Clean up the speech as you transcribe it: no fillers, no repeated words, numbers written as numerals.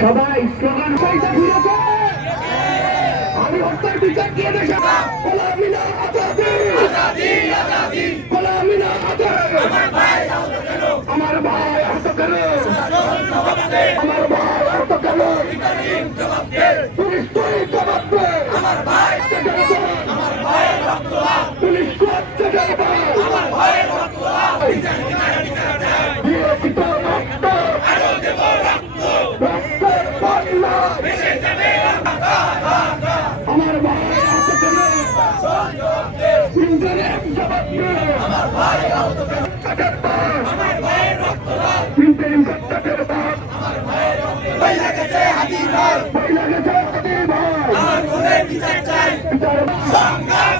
সবাই স্লোগান পয়সা ফিরেছে, আমি হত্যার বিচার দিয়ে দেশে গোলামিনা আজাদি, গোলামিনা আজাদি। আমার ভাই আহত কেন, আমার ভাই আহত কেন, পুলিশ তুই জবাব দে, আমার ভাই পুলিশ করছে আমার ভাইয়ের রক্ত দিয়েছি তো রক্ত, রক্তের বন্যা আমার ভাই আহত কেন, ইন্টারের জবাব দে, আমার ভাই আহত কেন, আমার ভাইয়ের রক্ত ইন্টারিম কর্তাদের বাপ, আমার ভাইয়ের রক্ত বই লাগেছে হাতি ভাই, বই লাগেছে হাতি ভাই, আমার খুনের বিচার চাই, সংগ্রাম